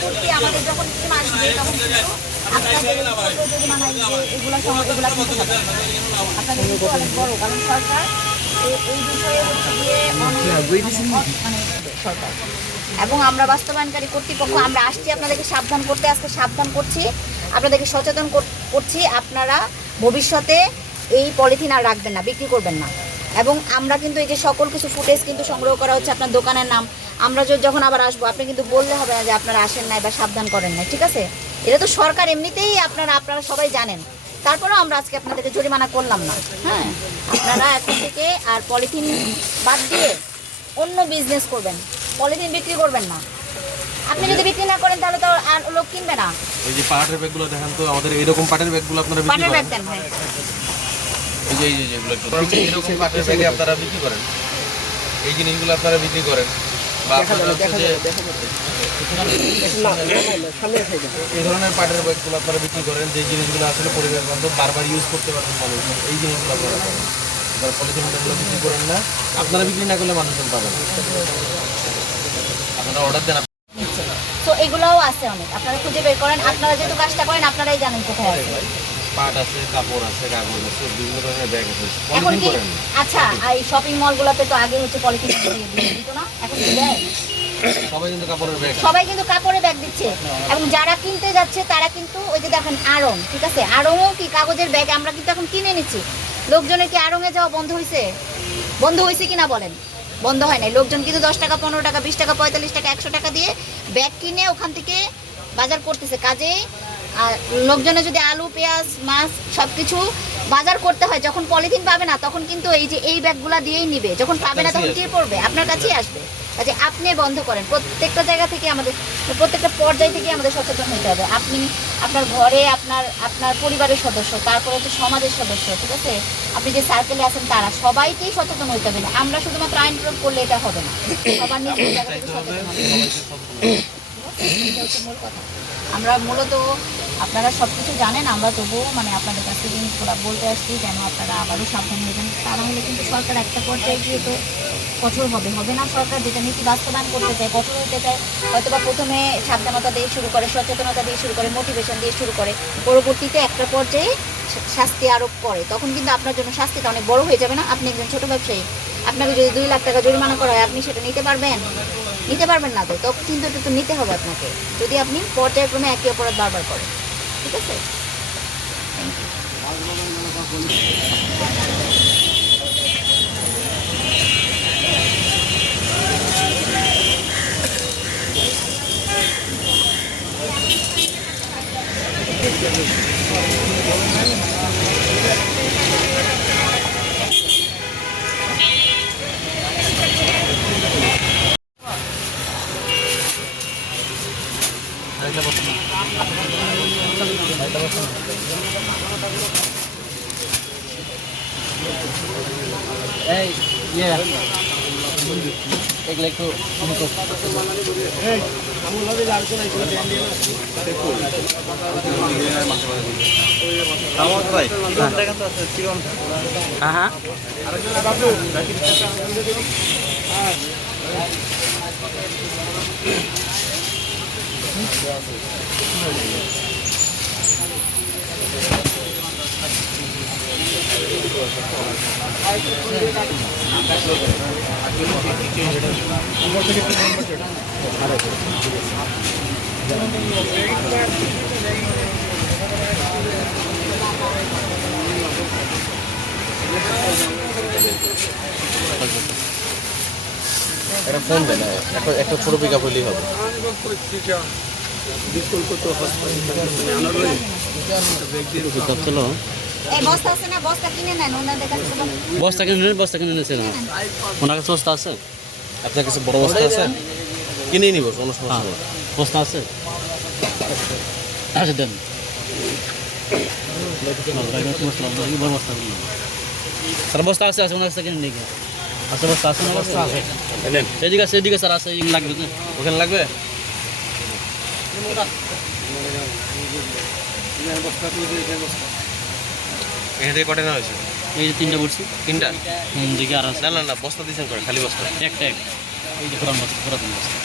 পরবর্তী আমাদের যখন টিম আসবে তখন কিন্তু আপনাদের জরিমানা এগুলা কিন্তু হবে। আপনাদের কিন্তু অনেক বড়, কারণ সরকার এই বিষয়ে হচ্ছে গিয়ে মানে সরকার এবং আমরা বাস্তবায়নকারী কর্তৃপক্ষ আমরা আসছি আপনাদেরকে সাবধান করতে, আজকে সাবধান করছি, আপনাদেরকে সচেতন করছি। আপনারা ভবিষ্যতে এই পলিথিন আর রাখবেন না, বিক্রি করবেন না। এবং আমরা কিন্তু এই যে সকল কিছু ফুটেজ কিন্তু সংগ্রহ করা হচ্ছে, আপনার দোকানের নাম, আমরা যখন আবার আসবো আপনি কিন্তু বললে হবে না যে আপনারা আসেন নাই বা সাবধান করেন নাই, ঠিক আছে? এটা তো সরকার এমনিতেই আপনারা সবাই জানেন, তারপরেও আমরা আজকে আপনাদেরকে জরিমানা করলাম না। হ্যাঁ, আপনারা এখন থেকে আর পলিথিন বাদ দিয়ে অন্য বিজনেস করবেন, পলিথিন বিক্রি করবেন না। আপনি যদি বিক্রি না করেন তাহলে তো আর লোক কিনবে না। এই যে পাটের ব্যাগগুলো দেখেন তো, আমাদের এরকম পাটের ব্যাগগুলো আপনারা বিক্রি পাটের করেন? ব্যাগ দেন ভাই। এই যে যেগুলো এরকম পাটের ব্যাগে আপনারা বিক্রি করেন, এই জিনিসগুলো আপনারা বিক্রি করেন বা আপনারা হচ্ছে যে এই ধরনের পাটের ব্যাগগুলো আপনারা বিক্রি করেন, যে জিনিসগুলো আসলে পরিবেশ বান্ধব, বারবার ইউজ করতে পারবেন মানুষ, এই জিনিসগুলো আপনারা করেন। আপনারা পলিথিন ব্যাগগুলো বিক্রি করেন না, আপনারা বিক্রি না করলে মানুষজন পাবেন। আপনারা অর্ডার দেন। তো এগুলোও আছে অনেক, আপনারা খুঁজে বের করেন। আপনারা যেহেতু কাজটা করেন আপনারাই জানেন কোথায় আছে। পাট আছে, কাপড় আছে, কাগজ আছে, বিভিন্ন ধরনের ব্যাগ আছে। এখন পলিথিন কি করেন আচ্ছা, এই শপিং মলগুলোতে তো আগে হচ্ছে পলিথিন দিয়ে দিত না, এখন কি দেয়? সবাই কিন্তু কাপড়ের ব্যাগ, সবাই কিন্তু কাপড়ে ব্যাগ দিচ্ছে। এবং যারা কিনতে যাচ্ছে তারা কিন্তু ওই যে দেখেন আড়ং, ঠিক আছে, আড়ংও কি কাগজের ব্যাগ আমরা কিন্তু এখন কিনে নিচ্ছি। লোকজনের কি আড়ংয়ে যাওয়া বন্ধ হয়েছে? বন্ধ হয়েছে কিনা বলেন? বন্ধ হয় নাই। লোকজন কিন্তু 10 টাকা, 15 টাকা, 20 টাকা, 45 টাকা, 100 টাকা দিয়ে ব্যাগ কিনে ওখান থেকে বাজার করতেছে। কাজে আর লোকজনের যদি আলু, পেঁয়াজ, মাছ সব কিছু বাজার করতে হয়, যখন পলিথিন পাবে না তখন কিন্তু এই যে এই ব্যাগগুলা দিয়েই নিবে, যখন পাবে না তখন কে পড়বে? আপনার কাছেই আসবে। কাজে আপনি বন্ধ করেন। প্রত্যেকটা জায়গা থেকে আমাদের, প্রত্যেকটা পর্যায় থেকে আমাদের সচেতন হতে হবে। আপনি আপনার ঘরে, আপনার পরিবারের সদস্য, তারপরে হচ্ছে সমাজের সদস্য, ঠিক আছে, আপনি যে সার্কেলে আছেন তারা সবাইকেই সচেতন হতে হবে। আমরা শুধুমাত্র আইন প্রয়োগ করলে এটা হবে না, সবার নিজের জায়গা থেকে সচেতন হবে। এটা হচ্ছে মূল কথা। আমরা মূলত আপনারা সব কিছু জানেন, আমরা তবুও মানে আপনাদের কাছ থেকে জিনিসগুলো বলতে আসছি যেন আপনারা আবারও সাবধান হয়ে যান। তা নাহলে কিন্তু সরকার একটা পর্যায়ে গিয়ে তো কঠোর হবে না। সরকার যেটা নীতি বাস্তবায়ন করতে চায়, কঠোর হতে চায়, হয়তো বা প্রথমে সাবধানতা দিয়ে শুরু করে, সচেতনতা দিয়ে শুরু করে, মোটিভেশন দিয়ে শুরু করে, পরবর্তীতে একটা পর্যায়ে শাস্তি আরোপ করে। তখন কিন্তু আপনার জন্য শাস্তিটা অনেক বড় হয়ে যাবে না? আপনি একজন ছোটো ব্যবসায়ী, আপনাকে যদি 2 লাখ টাকা জরিমানা করা হয়, আপনি সেটা নিতে পারবেন? নিতে পারবেন না। তো তখন কিন্তু এটা তো নিতে হবে আপনাকে, যদি আপনি পর্যায়ক্রমে একই অপরাধ বারবার করেন, ঠিক আছে? এই ইয়ে এগুলো একটু হ্যাঁ একটা ফোন দেন, একটা ছোট পিক আপ হলেই হবে। এই বস্তা আছে না, বস্তা কিনে নেন ওনাদের কাছে। বস্তা কিনে নিয়েছে না, ওনার কাছে বস্তা আছে? আপনার কাছে বড় বস্তা আছে? কিনেই নিব, কোনো সমস্যা নেই। বস্তা আছে? আচ্ছা দেন। স্যার বস্তা আছে, ওনার কাছে কিনে নিয়ে গিয়ে। আচ্ছা বস্তা আছে না? বস্তা আছে, এদিকে স্যার আছে, লাগবে ওখানে লাগবে? এখান থেকে কটা নেওয়া হয়েছে? এই যে 3টা বলছি। 3টা? দেখি আর আছে না, বস্তা দিয়েছেন করে, খালি বস্তা? একটা এই যে পুরাতন বস্তা।